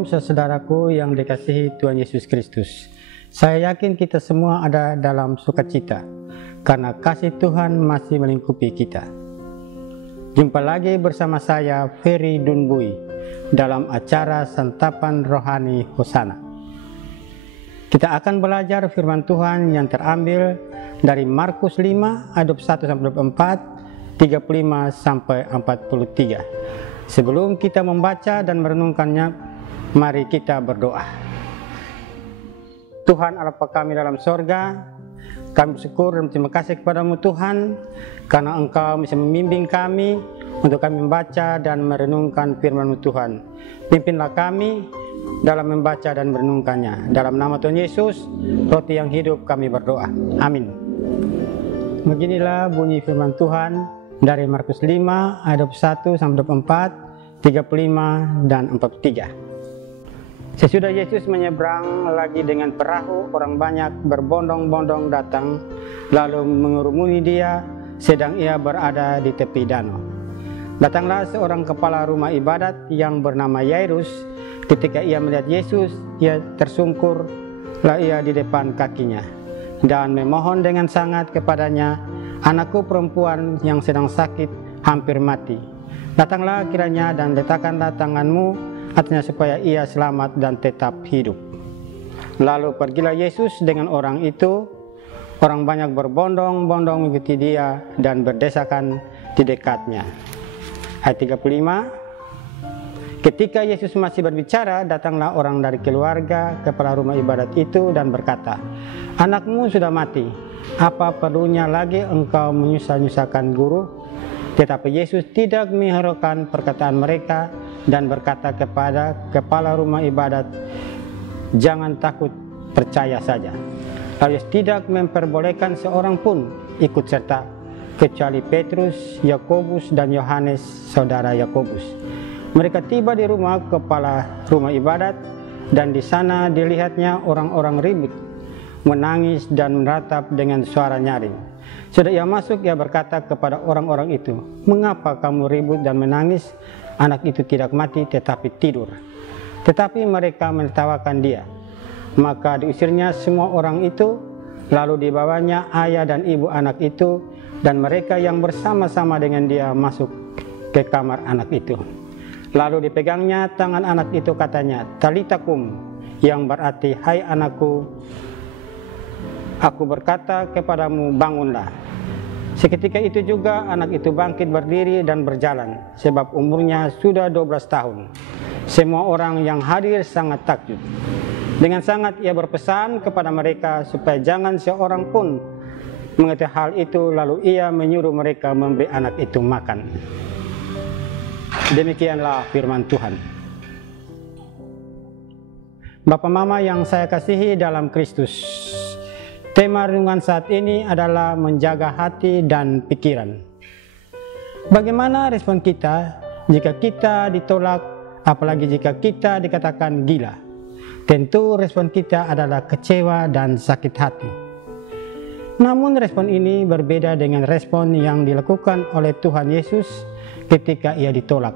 Shalom saudaraku yang dikasihi Tuhan Yesus Kristus. Saya yakin kita semua ada dalam sukacita karena kasih Tuhan masih melingkupi kita. Jumpa lagi bersama saya Ferry Dunbui dalam acara Santapan Rohani Hosana. Kita akan belajar firman Tuhan yang terambil dari Markus 5 ayat 1-4, 35 sampai 43. Sebelum kita membaca dan merenungkannya, mari kita berdoa. Tuhan Allah kami dalam sorga, kami bersyukur dan terima kasih kepadamu Tuhan, karena Engkau bisa membimbing kami untuk kami membaca dan merenungkan firman-Mu Tuhan. Pimpinlah kami dalam membaca dan merenungkannya. Dalam nama Tuhan Yesus, roti yang hidup kami berdoa. Amin. Beginilah bunyi firman Tuhan dari Markus 5 ayat 21-24, 35 dan 43. Sesudah Yesus menyeberang lagi dengan perahu, orang banyak berbondong-bondong datang lalu mengurumuni dia sedang ia berada di tepi danau. Datanglah seorang kepala rumah ibadat yang bernama Yairus. Ketika ia melihat Yesus, ia tersungkurlah ia di depan kakinya dan memohon dengan sangat kepadanya, "Anakku perempuan yang sedang sakit hampir mati. Datanglah kiranya dan letakkanlah tanganmu atasnya supaya ia selamat dan tetap hidup." Lalu pergilah Yesus dengan orang itu. Orang banyak berbondong-bondong mengikuti dia dan berdesakan di dekatnya. Ayat 35. Ketika Yesus masih berbicara, datanglah orang dari keluarga kepala rumah ibadat itu dan berkata, "Anakmu sudah mati. Apa perlunya lagi engkau menyusah-nyusahkan guru?" Tetapi Yesus tidak menghiraukan perkataan mereka dan berkata kepada kepala rumah ibadat, "Jangan takut, percaya saja." Lalu Yesus tidak memperbolehkan seorang pun ikut serta, kecuali Petrus, Yakobus, dan Yohanes, saudara Yakobus. Mereka tiba di rumah kepala rumah ibadat, dan di sana dilihatnya orang-orang ribut, menangis dan meratap dengan suara nyaring. Sudah ia masuk, ia berkata kepada orang-orang itu, "Mengapa kamu ribut dan menangis? Anak itu tidak mati tetapi tidur." Tetapi mereka menertawakan dia. Maka diusirnya semua orang itu, lalu dibawanya ayah dan ibu anak itu dan mereka yang bersama-sama dengan dia masuk ke kamar anak itu. Lalu dipegangnya tangan anak itu, katanya, "Talita kum," yang berarti, "Hai anakku, aku berkata kepadamu, bangunlah." Seketika itu juga anak itu bangkit berdiri dan berjalan, sebab umurnya sudah 12 tahun. Semua orang yang hadir sangat takjub. Dengan sangat ia berpesan kepada mereka supaya jangan seorang pun mengetahui hal itu, lalu ia menyuruh mereka memberi anak itu makan. Demikianlah firman Tuhan. Bapak Mama yang saya kasihi dalam Kristus, tema renungan saat ini adalah menjaga hati dan pikiran. Bagaimana respon kita jika kita ditolak, apalagi jika kita dikatakan gila? Tentu respon kita adalah kecewa dan sakit hati. Namun respon ini berbeda dengan respon yang dilakukan oleh Tuhan Yesus ketika ia ditolak,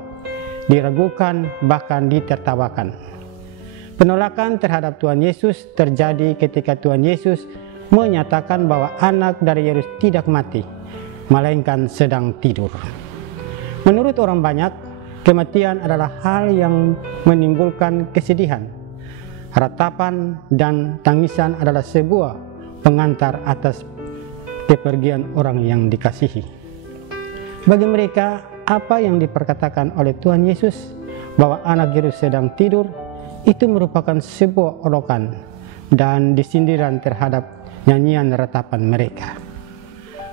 diragukan, bahkan ditertawakan. Penolakan terhadap Tuhan Yesus terjadi ketika Tuhan Yesus menyatakan bahwa anak dari Yairus tidak mati, melainkan sedang tidur. Menurut orang banyak, kematian adalah hal yang menimbulkan kesedihan. Ratapan dan tangisan adalah sebuah pengantar atas kepergian orang yang dikasihi. Bagi mereka, apa yang diperkatakan oleh Tuhan Yesus bahwa anak Yairus sedang tidur itu merupakan sebuah olokan dan disindiran terhadap nyanyian ratapan mereka.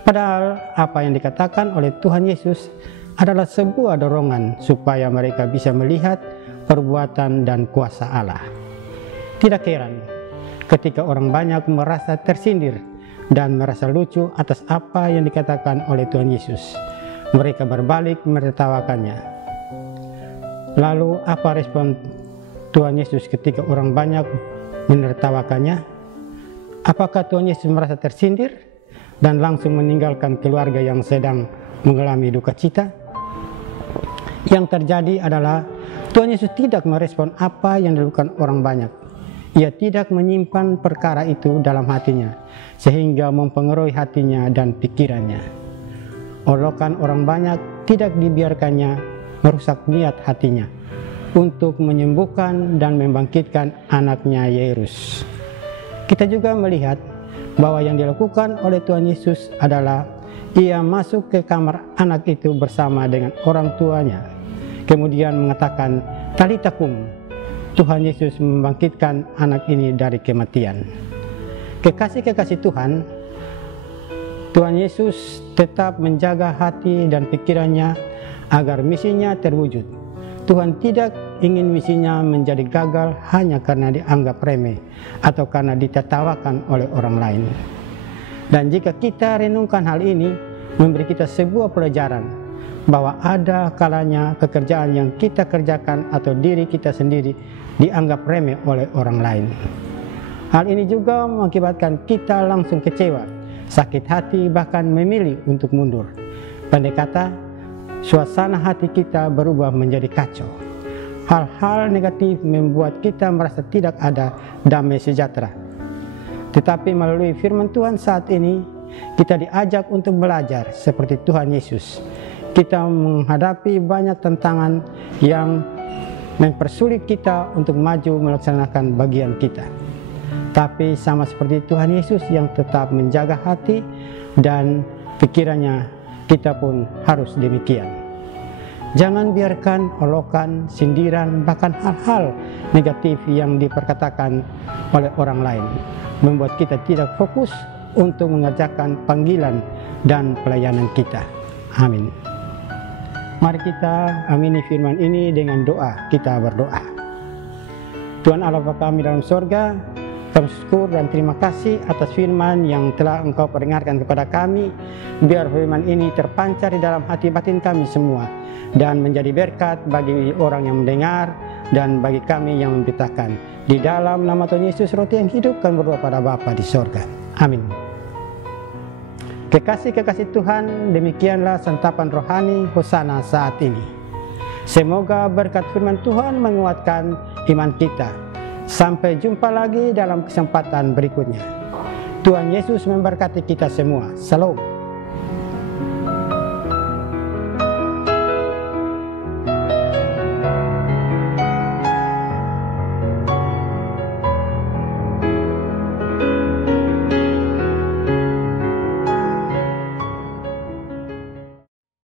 Padahal apa yang dikatakan oleh Tuhan Yesus adalah sebuah dorongan supaya mereka bisa melihat perbuatan dan kuasa Allah. Tidak heran ketika orang banyak merasa tersindir dan merasa lucu atas apa yang dikatakan oleh Tuhan Yesus. Mereka berbalik menertawakannya. Lalu apa respon Tuhan Yesus ketika orang banyak menertawakannya? Apakah Tuhan Yesus merasa tersindir dan langsung meninggalkan keluarga yang sedang mengalami duka cita? Yang terjadi adalah Tuhan Yesus tidak merespon apa yang dilakukan orang banyak. Ia tidak menyimpan perkara itu dalam hatinya, sehingga mempengaruhi hatinya dan pikirannya. Olokan orang banyak tidak dibiarkannya merusak niat hatinya untuk menyembuhkan dan membangkitkan anaknya Yairus. Kita juga melihat bahwa yang dilakukan oleh Tuhan Yesus adalah ia masuk ke kamar anak itu bersama dengan orang tuanya, kemudian mengatakan, "Talita kum." Tuhan Yesus membangkitkan anak ini dari kematian. Kekasih-kekasih Tuhan, Tuhan Yesus tetap menjaga hati dan pikirannya agar misinya terwujud. Tuhan tidak ingin misinya menjadi gagal hanya karena dianggap remeh atau karena ditertawakan oleh orang lain. Dan jika kita renungkan hal ini, memberi kita sebuah pelajaran bahwa ada kalanya pekerjaan yang kita kerjakan atau diri kita sendiri dianggap remeh oleh orang lain. Hal ini juga mengakibatkan kita langsung kecewa, sakit hati, bahkan memilih untuk mundur. Pendek kata, suasana hati kita berubah menjadi kacau. Hal-hal negatif membuat kita merasa tidak ada damai sejahtera. Tetapi melalui firman Tuhan saat ini, kita diajak untuk belajar seperti Tuhan Yesus. Kita menghadapi banyak tantangan yang mempersulit kita untuk maju melaksanakan bagian kita. Tapi sama seperti Tuhan Yesus yang tetap menjaga hati dan pikirannya, kita pun harus demikian. Jangan biarkan olokan, sindiran, bahkan hal-hal negatif yang diperkatakan oleh orang lain membuat kita tidak fokus untuk mengerjakan panggilan dan pelayanan kita. Amin. Mari kita amini firman ini dengan doa. Kita berdoa. Tuhan Allah Bapa kami dalam sorga, kami syukur dan terima kasih atas firman yang telah Engkau perdengarkan kepada kami. Biar firman ini terpancar di dalam hati batin kami semua dan menjadi berkat bagi orang yang mendengar dan bagi kami yang memberitakan. Di dalam nama Tuhan Yesus, roti yang hidup, kami berdoa pada Bapa di sorga. Amin. Kekasih-kekasih Tuhan, demikianlah santapan rohani Hosana saat ini. Semoga berkat firman Tuhan menguatkan iman kita. Sampai jumpa lagi dalam kesempatan berikutnya. Tuhan Yesus memberkati kita semua. Shalom.